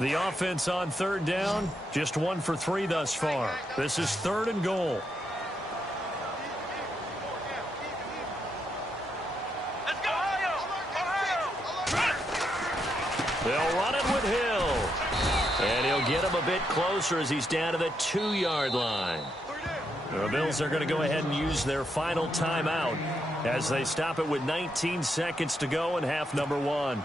The offense on third down, just 1 for 3 thus far. This is 3rd and goal. They'll run it with Hill. And he'll get him a bit closer as he's down to the 2-yard line. The Bills are going to go ahead and use their final timeout as they stop it with 19 seconds to go in half number 1.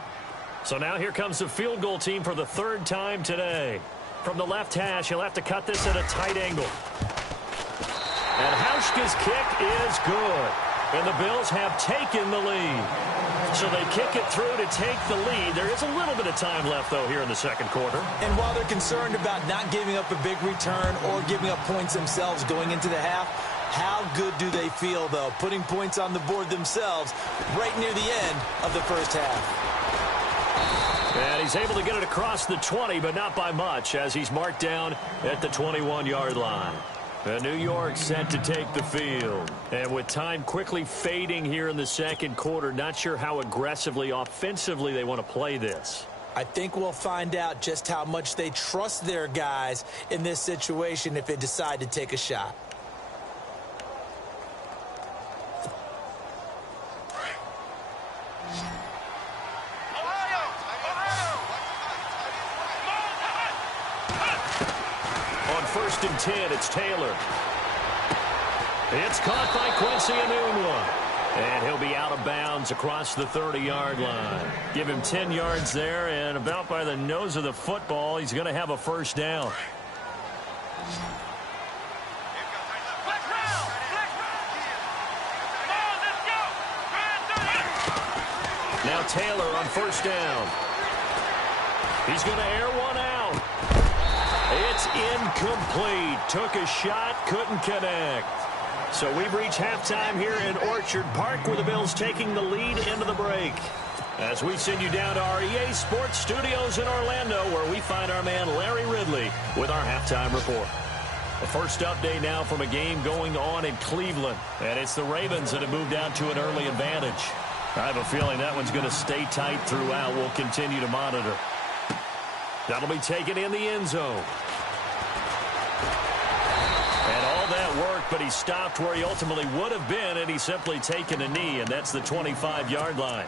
So now here comes the field goal team for the 3rd time today. From the left hash, he'll have to cut this at a tight angle. And Hauschka's kick is good. And the Bills have taken the lead. So they kick it through to take the lead. There is a little bit of time left, though, here in the second quarter. And while they're concerned about not giving up a big return or giving up points themselves going into the half, how good do they feel, though, putting points on the board themselves right near the end of the first half? And he's able to get it across the 20, but not by much, as he's marked down at the 21-yard line. And New York set to take the field. And with time quickly fading here in the second quarter, not sure how aggressively, offensively they want to play this. I think we'll find out just how much they trust their guys in this situation if they decide to take a shot. First and 10, it's Taylor. It's caught by Quincy Enunwa. And he'll be out of bounds across the 30-yard line. Give him 10 yards there, and about by the nose of the football, he's going to have a first down. Now Taylor on first down. He's going to air one out. It's incomplete. Took a shot, couldn't connect. So we've reached halftime here in Orchard Park, where the Bills taking the lead into the break. As we send you down to our EA Sports Studios in Orlando, where we find our man Larry Ridley with our halftime report. The first update now from a game going on in Cleveland. And it's the Ravens that have moved out to an early advantage. I have a feeling that one's going to stay tight throughout. We'll continue to monitor. That'll be taken in the end zone. And all that work, but he stopped where he ultimately would have been, and he's simply taken a knee, and that's the 25-yard line.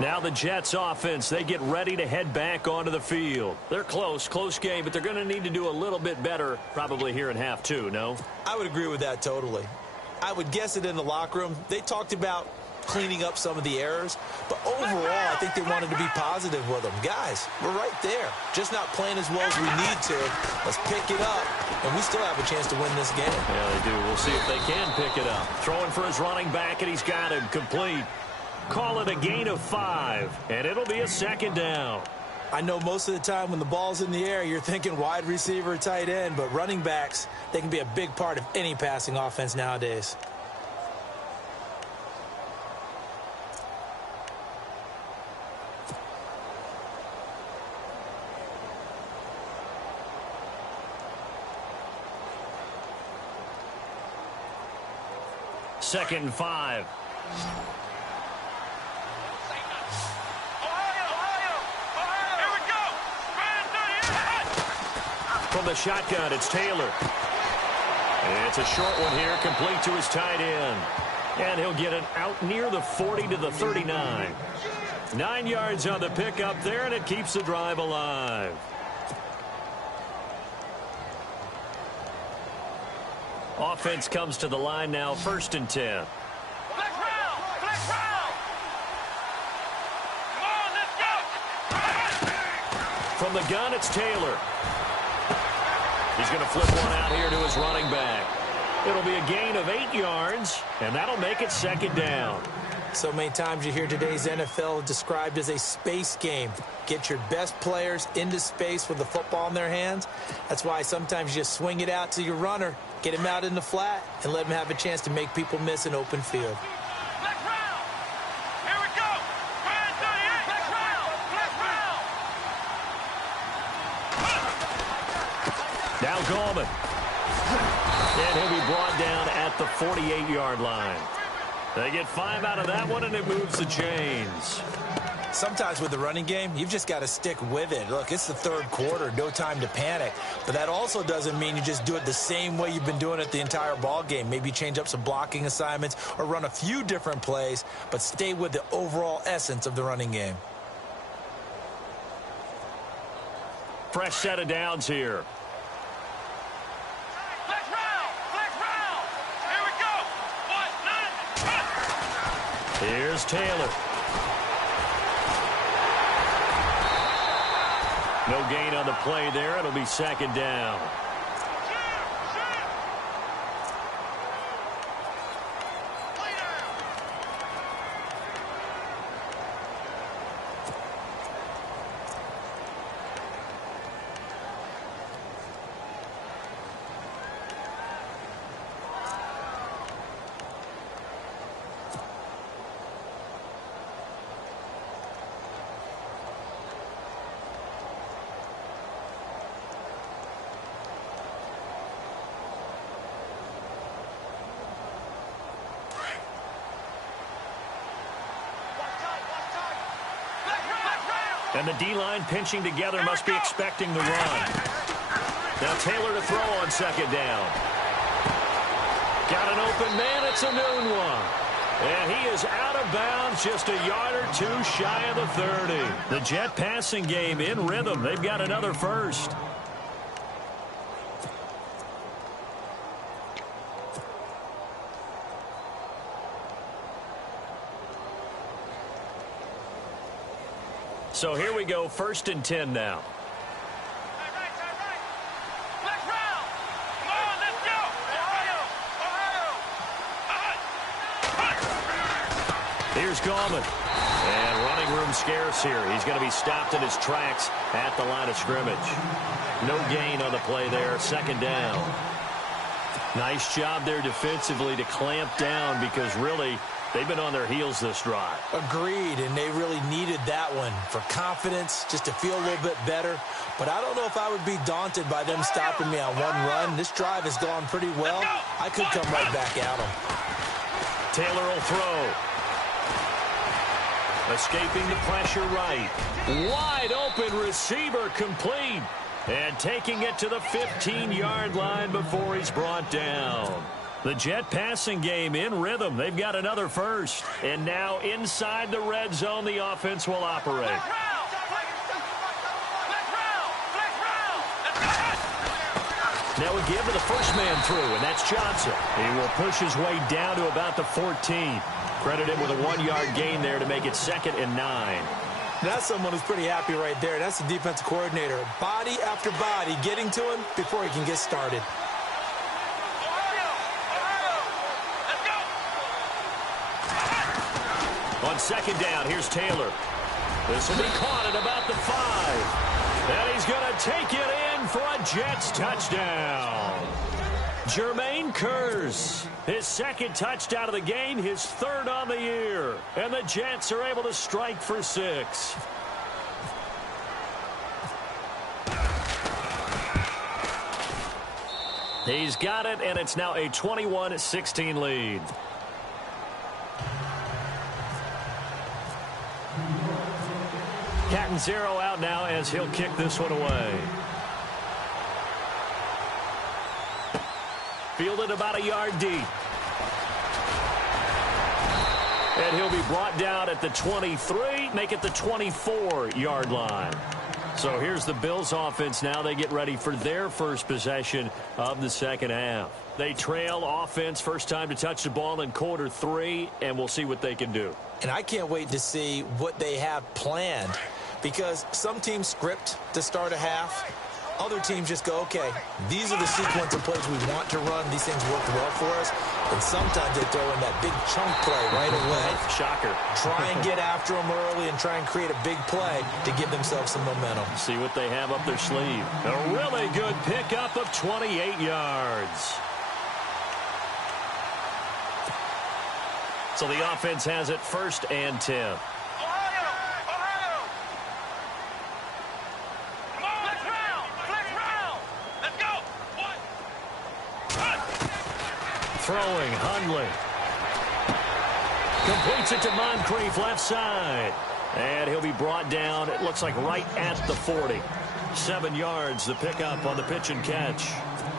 Now the Jets offense, they get ready to head back onto the field. They're close game, but they're going to need to do a little bit better probably here in half 2, no? I would agree with that totally. I would guess it in the locker room. They talked about cleaning up some of the errors, but overall I think they wanted to be positive with them. Guys, we're right there, just not playing as well as we need to. Let's pick it up, and we still have a chance to win this game. Yeah, they do. We'll see if they can pick it up. Throwing for his running back, and he's got him complete. Call it a gain of 5, and it'll be a second down. I know most of the time when the ball's in the air, you're thinking wide receiver, tight end, but running backs, they can be a big part of any passing offense nowadays. Second and 5. From the shotgun, it's Taylor. It's a short one here, complete to his tight end. And he'll get it out near the 40 to the 39. 9 yards on the pickup there, and it keeps the drive alive. Offense comes to the line now, first and 10. From the gun, it's Taylor. He's going to flip one out here to his running back. It'll be a gain of 8 yards, and that'll make it second down. So many times you hear today's NFL described as a space game. Get your best players into space with the football in their hands. That's why sometimes you just swing it out to your runner, get him out in the flat, and let him have a chance to make people miss an open field. Now Gallman. And he'll be brought down at the 48-yard line. They get 5 out of that one, and it moves the chains. Sometimes with the running game, you've just got to stick with it. Look, it's the third quarter, no time to panic. But that also doesn't mean you just do it the same way you've been doing it the entire ball game. Maybe change up some blocking assignments or run a few different plays, but stay with the overall essence of the running game. Fresh set of downs here. Flex round. Here we go. 1, 9, Here's Taylor. No gain on the play there. It'll be second down. And the D-line pinching together must be expecting the run. Now Taylor to throw on second down. Got an open man. It's a noon one. And he is out of bounds, just a yard or two shy of the 30. The Jet passing game in rhythm. They've got another first. So here we go, 1st and 10 now. Right. Flex round. Come on, let's go. Ohio. Here's Gallman. And running room scarce here. He's going to be stopped in his tracks at the line of scrimmage. No gain on the play there, second down. Nice job there defensively to clamp down because really they've been on their heels this drive. Agreed, and they really needed that one for confidence, just to feel a little bit better. But I don't know if I would be daunted by them stopping me on one run. This drive has gone pretty well. I could come right back at them. Taylor will throw. Escaping the pressure right. Wide open receiver complete. And taking it to the 15-yard line before he's brought down. The Jet passing game in rhythm. They've got another first. And now inside the red zone, the offense will operate. Now we give to the first man through, and that's Johnson. He will push his way down to about the 14. Credit him with a 1-yard gain there to make it 2nd and 9. That's someone who's pretty happy right there. That's the defensive coordinator. Body after body getting to him before he can get started. On second down, here's Taylor. This will be caught at about the 5. And he's going to take it in for a Jets touchdown. Jermaine Kearse, his 2nd touchdown of the game, his 3rd on the year. And the Jets are able to strike for 6. He's got it, and it's now a 21-16 lead. Catanzaro out now as he'll kick this one away. Fielded about a yard deep. And he'll be brought down at the 23, make it the 24-yard line. So here's the Bills offense now. They get ready for their first possession of the second half. They trail offense, first time to touch the ball in quarter 3, and we'll see what they can do. And I can't wait to see what they have planned, because some teams script to start a half. Other teams just go, okay, these are the sequence of plays we want to run. These things work well for us. And sometimes they throw in that big chunk play right away. Shocker. Try and get after them early and try and create a big play to give themselves some momentum. See what they have up their sleeve. A really good pickup of 28 yards. So the offense has it 1st and 10. Throwing, Hundley. Completes it to Moncrief left side. And he'll be brought down, it looks like right at the 40. 7 yards, the pickup on the pitch and catch.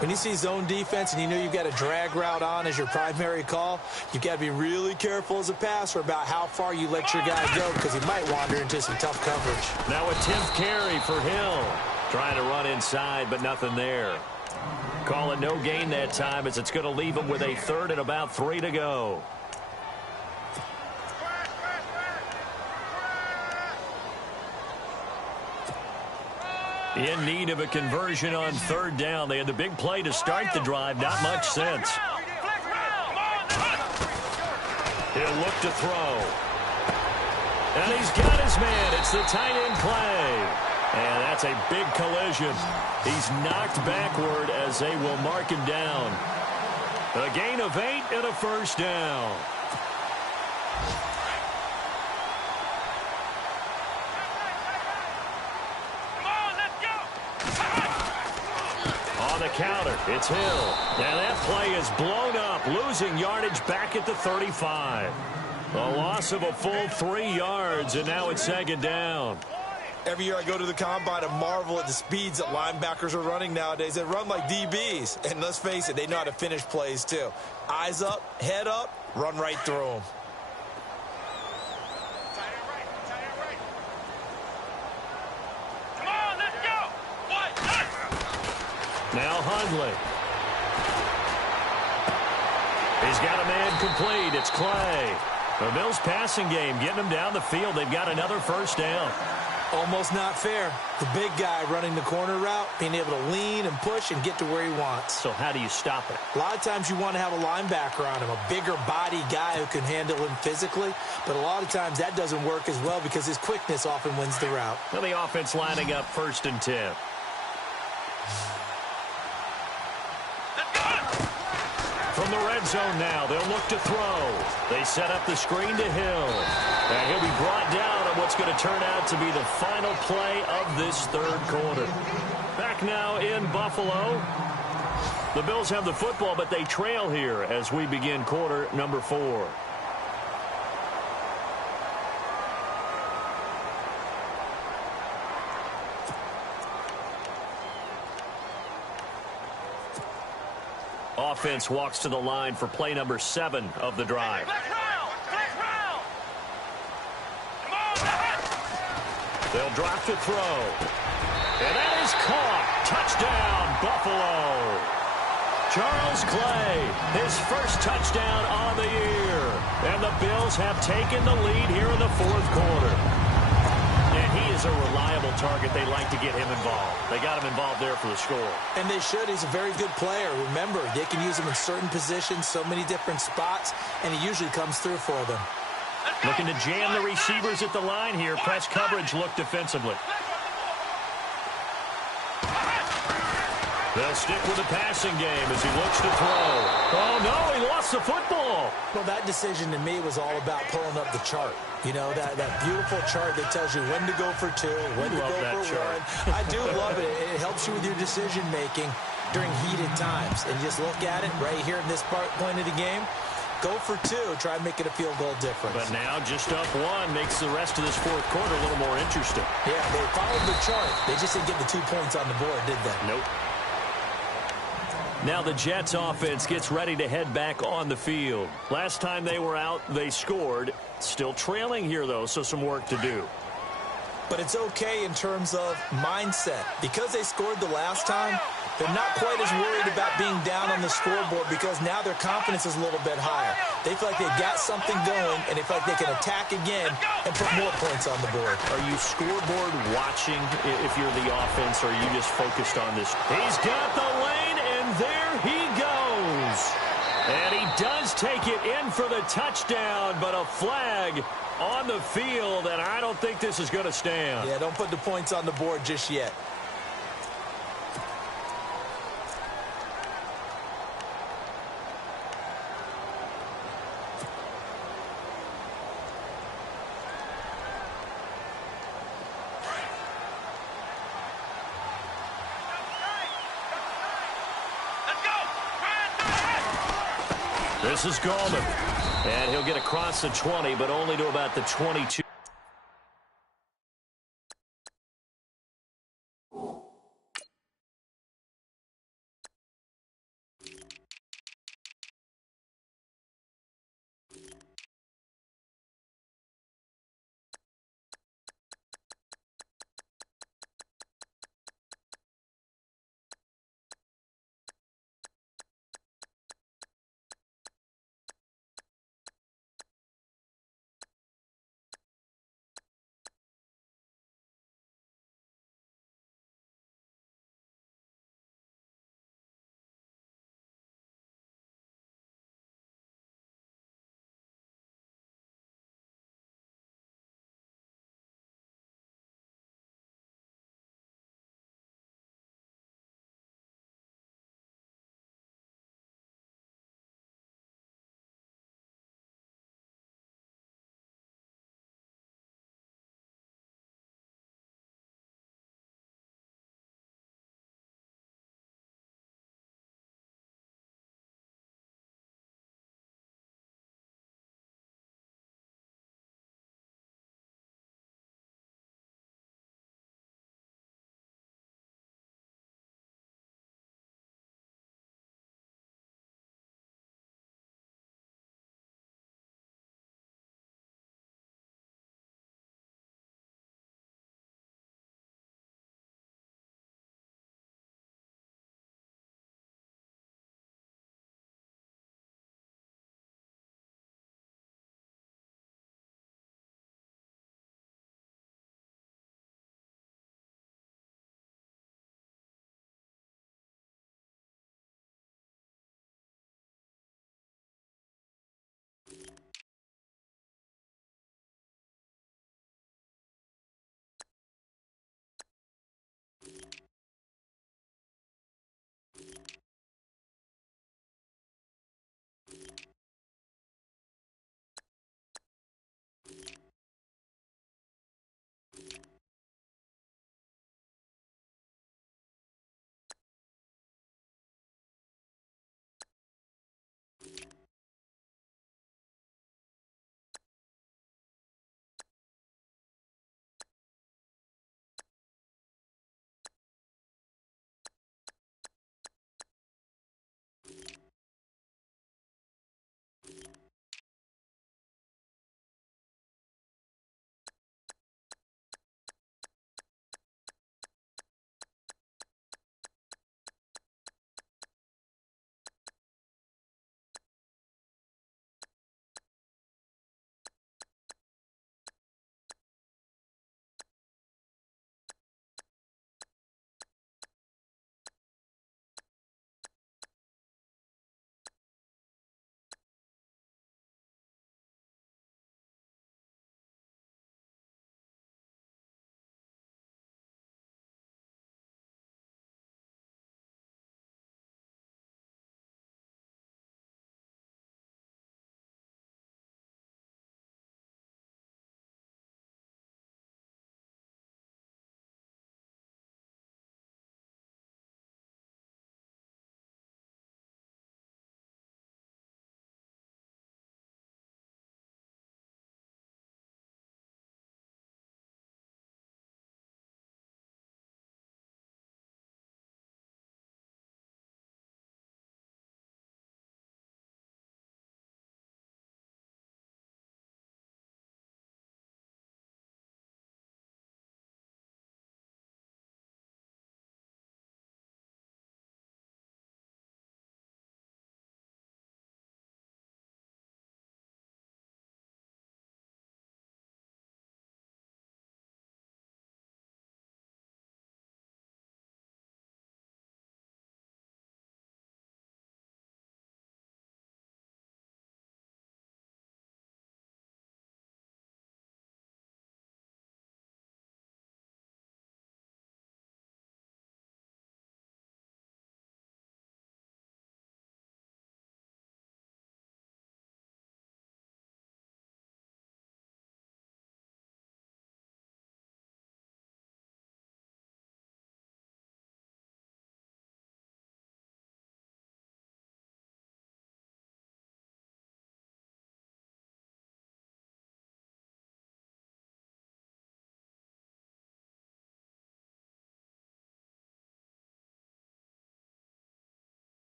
When you see zone defense and you know you've got a drag route on as your primary call, you've got to be really careful as a passer about how far you let your guy go because he might wander into some tough coverage. Now a 10th carry for Hill. Trying to run inside, but nothing there. Call it no gain that time as it's going to leave him with a 3rd and about 3 to go. In need of a conversion on 3rd down. They had the big play to start the drive. Not much sense. He'll look to throw. And he's got his man. It's the tight end Clay. And that's a big collision. He's knocked backward as they will mark him down. A gain of 8 and a 1st down. On the counter, it's Hill. And that play is blown up, losing yardage back at the 35. A loss of a full 3 yards, and now it's 2nd down. Every year I go to the combine and marvel at the speeds that linebackers are running nowadays. They run like DBs. And let's face it, they know how to finish plays too. Eyes up, head up, run right through them. Come on, let's go. Now Hundley. He's got a man complete. It's Clay. The Bills passing game getting them down the field. They've got another 1st down. Almost not fair. The big guy running the corner route, being able to lean and push and get to where he wants. So how do you stop it? A lot of times you want to have a linebacker on him, a bigger body guy who can handle him physically. But a lot of times that doesn't work as well because his quickness often wins the route. Well, the offense lining up 1st and 10. From the red zone now, they'll look to throw. They set up the screen to Hill. And he'll be brought down on what's going to turn out to be the final play of this 3rd quarter. Back now in Buffalo. The Bills have the football, but they trail here as we begin quarter number 4. Offense walks to the line for play number 7 of the drive. They'll drop to throw. And that is caught. Touchdown, Buffalo. Charles Clay, his 1st touchdown on the year. And the Bills have taken the lead here in the 4th quarter. And he is a reliable target. They like to get him involved. They got him involved there for the score. And they should. He's a very good player. Remember, they can use him in certain positions, so many different spots, and he usually comes through for them. Looking to jam the receivers at the line here. Press coverage look defensively. They'll stick with the passing game as he looks to throw. Oh, no, he lost the football. Well, that decision to me was all about pulling up the chart. You know, that beautiful chart that tells you when to go for 2, when to go for 1. I do love it. It helps you with your decision-making during heated times. And just look at it right here in this point of the game. Go for 2. Try and make it a field goal difference. But now just up 1 makes the rest of this 4th quarter a little more interesting. Yeah, they followed the chart. They just didn't get the 2 points on the board, did they? Nope. Now the Jets offense gets ready to head back on the field. Last time they were out, they scored. Still trailing here, though, so some work to do. But it's okay in terms of mindset. Because they scored the last time, they're not quite as worried about being down on the scoreboard because now their confidence is a little bit higher. They feel like they've got something going, and they feel like they can attack again and put more points on the board. Are you scoreboard watching if you're the offense, or are you just focused on this? He's got the lane, and there he goes. And he does take it in for the touchdown, but a flag on the field, and I don't think this is going to stand. Yeah, don't put the points on the board just yet. This is Gallman. And he'll get across the 20, but only to about the 22.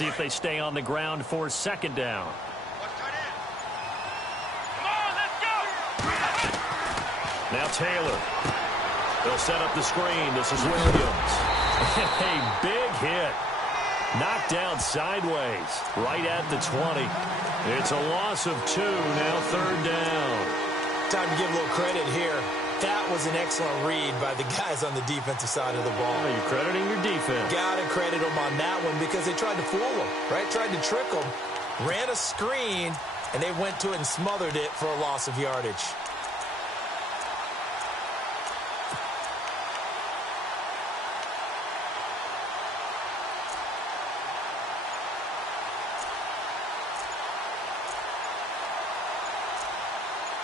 see if they stay on the ground for second down. Come on, let's go. Now Taylor. They'll set up the screen. This is Williams. A big hit. Knocked down sideways. Right at the 20. It's a loss of 2. Now third down. Time to give a little credit here. That was an excellent read by the guys on the defensive side of the ball. Oh, you're crediting your defense. Gotta credit them on that one because they tried to fool them, right? Tried to trick them. Ran a screen, and they went to it and smothered it for a loss of yardage.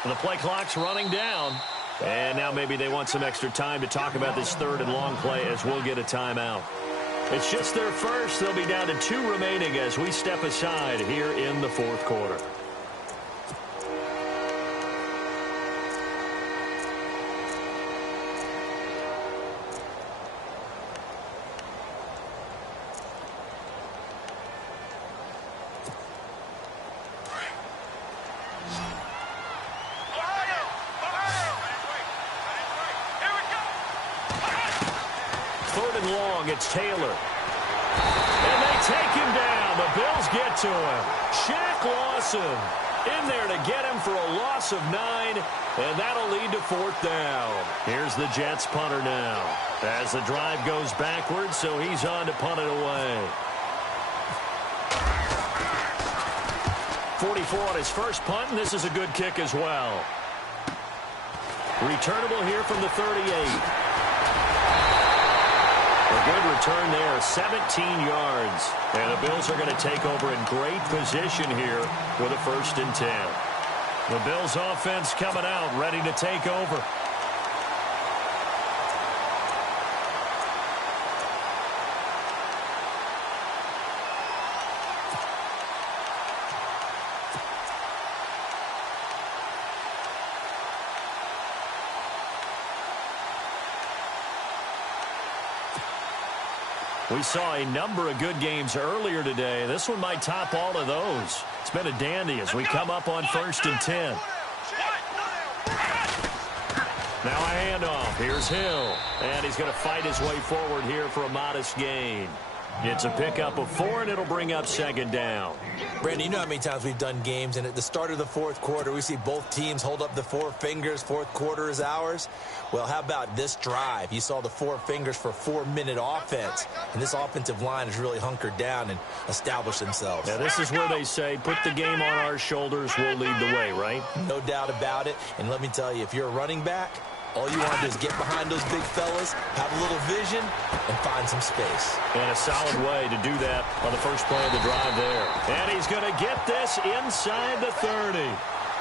The play clock's running down. And now maybe they want some extra time to talk about this third and long play as we'll get a timeout. It's just their first. They'll be down to 2 remaining as we step aside here in the fourth quarter. It's Taylor. And they take him down. The Bills get to him. Shaq Lawson in there to get him for a loss of 9, and that'll lead to fourth down. Here's the Jets punter now. As the drive goes backwards, so he's on to punt it away. 44 on his first punt, and this is a good kick as well. Returnable here from the 38. A good return there, 17 yards. And the Bills are going to take over in great position here with a 1st and 10. The Bills offense coming out, ready to take over. We saw a number of good games earlier today. This one might top all of those. It's been a dandy as we come up on 1st and 10. Now a handoff. Here's Hill. And he's going to fight his way forward here for a modest gain. It's a pickup of 4, and it'll bring up second down. Brandon, you know how many times we've done games, and at the start of the fourth quarter, we see both teams hold up the 4 fingers, fourth quarter is ours. Well, how about this drive? You saw the 4 fingers for 4-minute offense, and this offensive line has really hunkered down and established themselves. Yeah, this is where they say, put the game on our shoulders, we'll lead the way, right? No doubt about it, and let me tell you, if you're a running back, all you want to do is get behind those big fellas, have a little vision, and find some space. And a solid way to do that on the first play of the drive there. And he's going to get this inside the 30.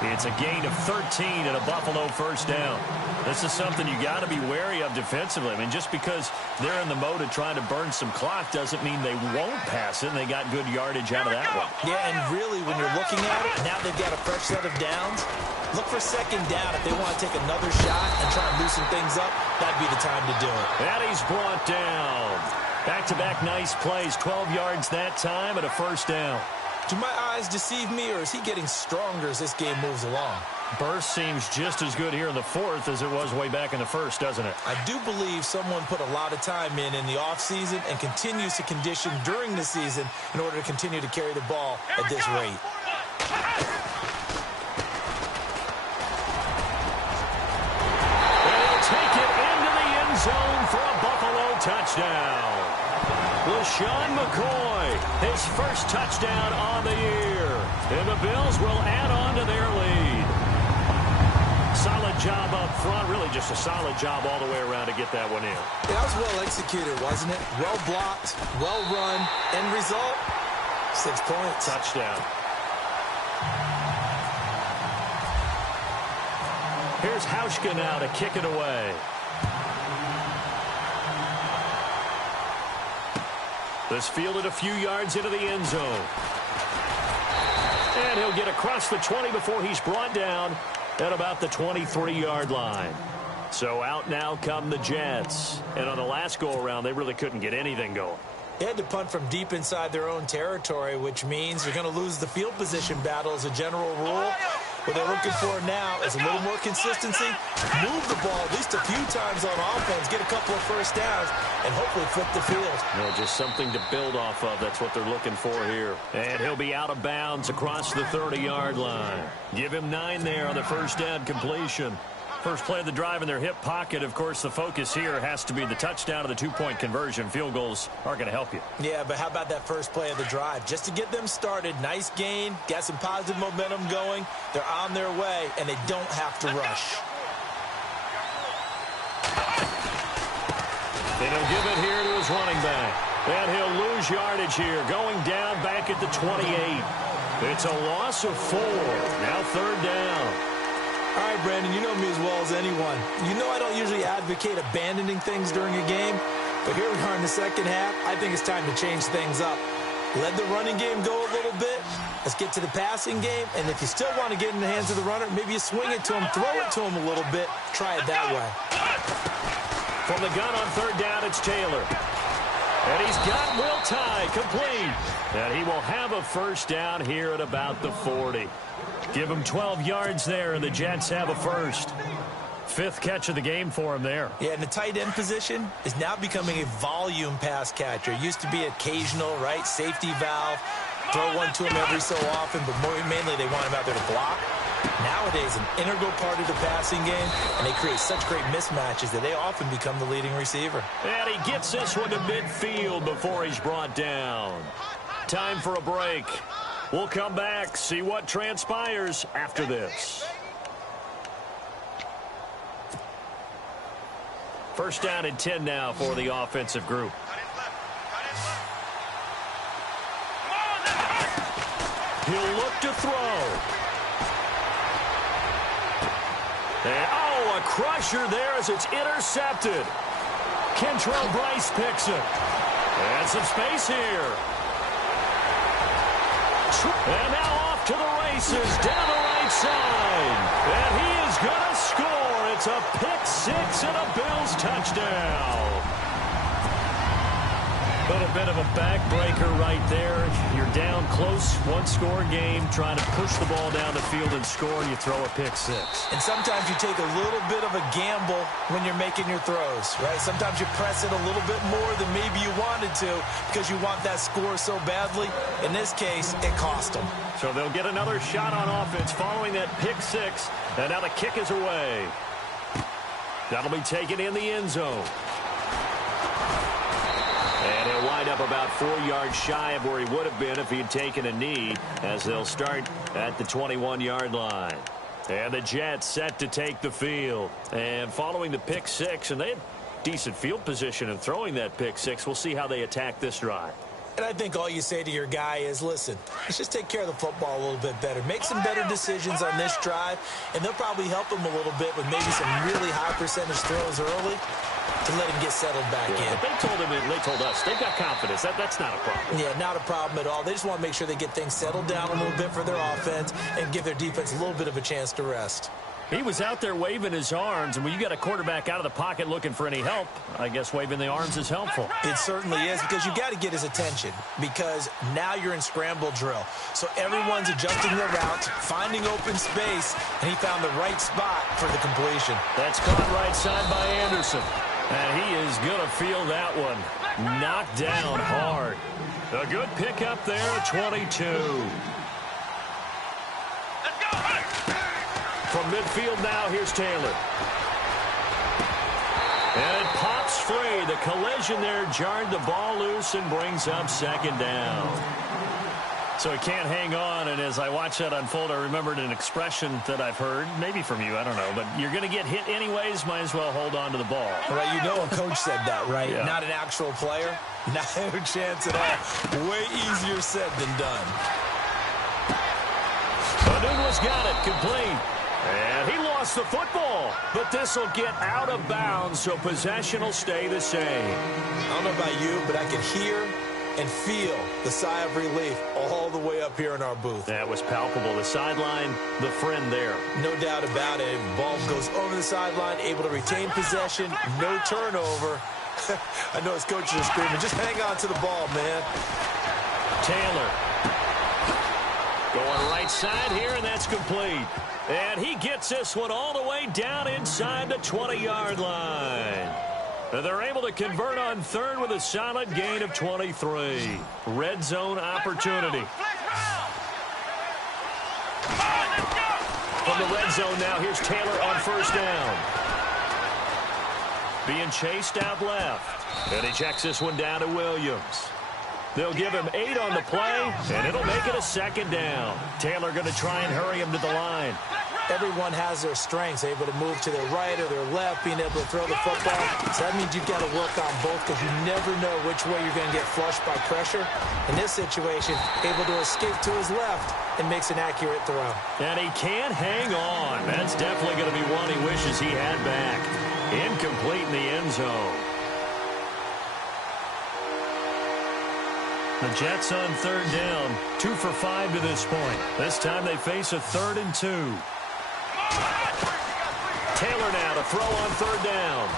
It's a gain of 13 and a Buffalo first down. This is something you got to be wary of defensively. I mean, just because they're in the mode of trying to burn some clock doesn't mean they won't pass it, and they got good yardage out of that one. Yeah, and really, when you're looking at it, now they've got a fresh set of downs. Look for second down if they want to take another shot and try and loosen things up. That'd be the time to do it. And he's brought down. Back-to-back nice plays, 12 yards that time and a first down. Do my eyes deceive me, or is he getting stronger as this game moves along? Burst seems just as good here in the fourth as it was way back in the first, doesn't it? I do believe someone put a lot of time in the offseason and continues to condition during the season in order to continue to carry the ball at this rate. And he'll take it into the end zone for a Buffalo touchdown. LaShawn McCoy, his first touchdown on the year. And the Bills will add on to their lead. Solid job up front. Really just a solid job all the way around to get that one in. Yeah, that was well executed, wasn't it? Well blocked, well run. End result, 6 points. Touchdown. Here's Hauschka now to kick it away. This fielded a few yards into the end zone. And he'll get across the 20 before he's brought down at about the 23-yard line. So out now come the Jets. And on the last go-around, they really couldn't get anything going. They had to punt from deep inside their own territory, which means you're going to lose the field position battle as a general rule. What they're looking for now is a little more consistency, move the ball at least a few times on offense, get a couple of first downs, and hopefully flip the field. No, just something to build off of. That's what they're looking for here. And he'll be out of bounds across the 30-yard line. Give him 9 there on the first down completion. First play of the drive in their hip pocket. Of course, the focus here has to be the touchdown of the two-point conversion. Field goals aren't going to help you. Yeah, but how about that first play of the drive? Just to get them started, nice gain, got some positive momentum going. They're on their way, and they don't have to rush. And he'll give it here to his running back. And he'll lose yardage here, going down back at the 28. It's a loss of 4. Now third down. All right, Brandon, you know me as well as anyone. You know I don't usually advocate abandoning things during a game, but here we are in the second half. I think it's time to change things up. Let the running game go a little bit. Let's get to the passing game, and if you still want to get in the hands of the runner, maybe you swing it to him, throw it to him a little bit. Try it that way. From the gun on third down, it's Taylor. And he's got Will Tye complete. And he will have a first down here at about the 40. Give him 12 yards there, and the Jets have a first. 5th catch of the game for him there. Yeah, and the tight end position is now becoming a volume pass catcher. It used to be occasional, right? Safety valve. Throw one to him every so often, but mainly they want him out there to block. Nowadays, an integral part of the passing game, and they create such great mismatches that they often become the leading receiver. And he gets this one to midfield before he's brought down. Time for a break. We'll come back, see what transpires after this. First down and 10 now for the offensive group. He'll look to throw. And, oh, a crusher there as it's intercepted. Kentrell Brice picks it. And some space here. And now off to the races down the right side. And he is going to score. It's a pick-6 and a Bills touchdown. A little bit of a backbreaker right there. You're down close, one-score game, trying to push the ball down the field and score, and you throw a pick-6. And sometimes you take a little bit of a gamble when you're making your throws, right? Sometimes you press it a little bit more than maybe you wanted to because you want that score so badly. In this case, it cost them. So they'll get another shot on offense following that pick-6, and now the kick is away. That'll be taken in the end zone. And he'll wind up about 4 yards shy of where he would have been if he had taken a knee, as they'll start at the 21-yard line. And the Jets set to take the field. And following the pick-6, and they had decent field position in throwing that pick-6. We'll see how they attack this drive. And I think all you say to your guy is, listen, let's just take care of the football a little bit better. Make some better decisions on this drive, and they'll probably help him a little bit with maybe some really high percentage throws early to let him get settled back in. But they told him, and they told us, they've got confidence. That's not a problem. Yeah, not a problem at all. They just want to make sure they get things settled down a little bit for their offense and give their defense a little bit of a chance to rest. He was out there waving his arms, and when you got a quarterback out of the pocket looking for any help, I guess waving the arms is helpful. It certainly is, because you got to get his attention, because now you're in scramble drill. So everyone's adjusting their routes, finding open space, and he found the right spot for the completion. That's caught right side by Anderson. And he is going to feel that one. Knocked down hard. A good pickup there at 22. From midfield now, here's Taylor. And it pops free. The collision there jarred the ball loose and brings up second down. So he can't hang on, and as I watch that unfold, I remembered an expression that I've heard, maybe from you, I don't know, but you're going to get hit anyways, might as well hold on to the ball. Right, you know a coach said that, right? Yeah. Not an actual player. No chance at all. Way easier said than done. Douglas got it, complete. And he lost the football, but this will get out of bounds, so possession will stay the same. I don't know about you, but I can hear and feel the sigh of relief all the way up here in our booth. That was palpable. The sideline, the friend there. No doubt about it. Ball goes over the sideline, able to retain possession, no turnover. I know his coaches are screaming, just hang on to the ball, man. Taylor. Going right side here, and that's complete. And he gets this one all the way down inside the 20-yard line. And they're able to convert on third with a solid gain of 23. Red zone opportunity. From the red zone now, here's Taylor on first down. Being chased out left. And he checks this one down to Williams. They'll give him 8 on the play, and it'll make it a second down. Taylor going to try and hurry him to the line. Everyone has their strengths, able to move to their right or their left, being able to throw the football. So that means you've got to work on both because you never know which way you're going to get flushed by pressure. In this situation, able to escape to his left and makes an accurate throw. And he can't hang on. That's definitely going to be one he wishes he had back. Incomplete in the end zone. The Jets on third down, 2 for 5 to this point. This time they face a 3rd and 2. Taylor now to throw on third down.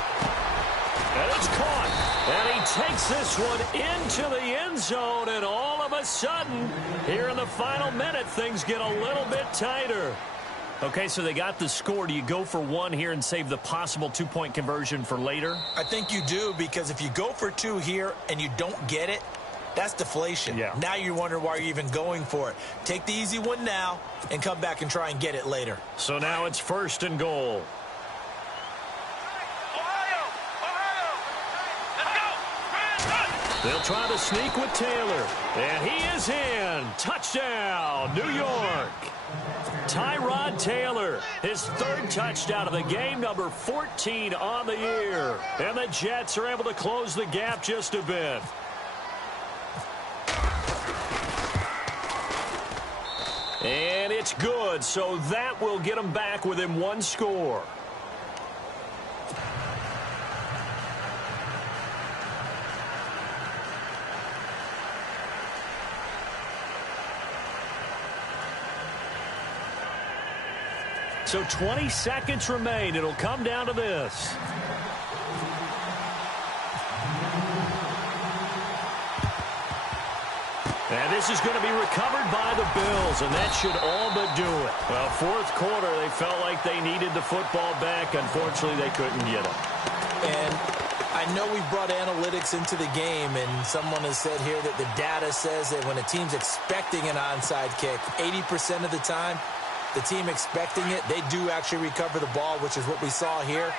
And it's caught. And he takes this one into the end zone. And all of a sudden, here in the final minute, things get a little bit tighter. Okay, so they got the score. Do you go for 1 here and save the possible 2-point conversion for later? I think you do, because if you go for 2 here and you don't get it, that's deflation. Yeah. Now you wonder why you're even going for it. Take the easy one now and come back and try and get it later. So now it's 1st and goal. They'll try to sneak with Taylor. And he is in. Touchdown, New York. Tyrod Taylor, his 3rd touchdown of the game, number 14 on the year. And the Jets are able to close the gap just a bit. And it's good, so that will get them back within 1 score. So 20 seconds remain. It'll come down to this. And this is going to be recovered by the Bills, and that should all but do it. Well, 4th quarter, they felt like they needed the football back. Unfortunately, they couldn't get it. And I know we brought analytics into the game, and someone has said here that the data says that when a team's expecting an onside kick, 80% of the time, the team expecting it, they do actually recover the ball, which is what we saw here.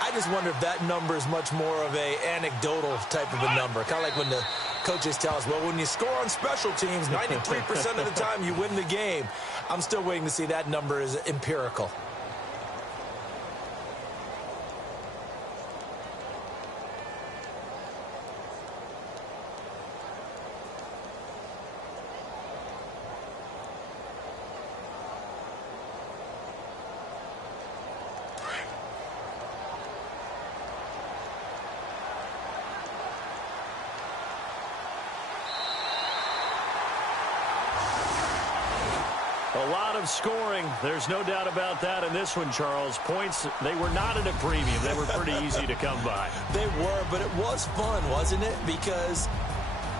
I just wonder if that number is much more of a anecdotal type of a number. Kind of like when the coaches tell us, well, when you score on special teams, 93% of the time you win the game. I'm still waiting to see that number is empirical. A lot of scoring. There's no doubt about that in this one, Charles. Points, they were not at a premium. They were pretty easy to come by. They were, but it was fun, wasn't it? Because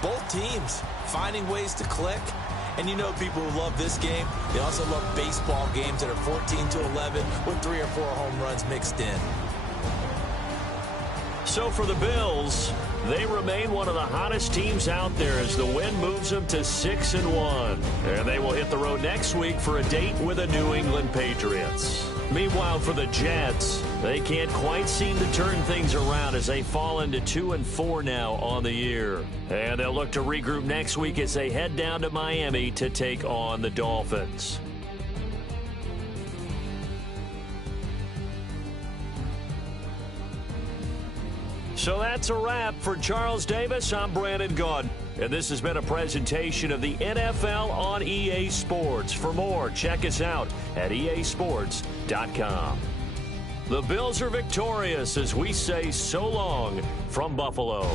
both teams finding ways to click. And you know people who love this game, they also love baseball games that are 14-11 with 3 or 4 home runs mixed in. So for the Bills, they remain one of the hottest teams out there as the win moves them to 6-1. And they will hit the road next week for a date with the New England Patriots. Meanwhile, for the Jets, they can't quite seem to turn things around as they fall into 2-4 now on the year. And they'll look to regroup next week as they head down to Miami to take on the Dolphins. So that's a wrap. For Charles Davis, I'm Brandon Gaudin. And this has been a presentation of the NFL on EA Sports. For more, check us out at easports.com. The Bills are victorious as we say so long from Buffalo.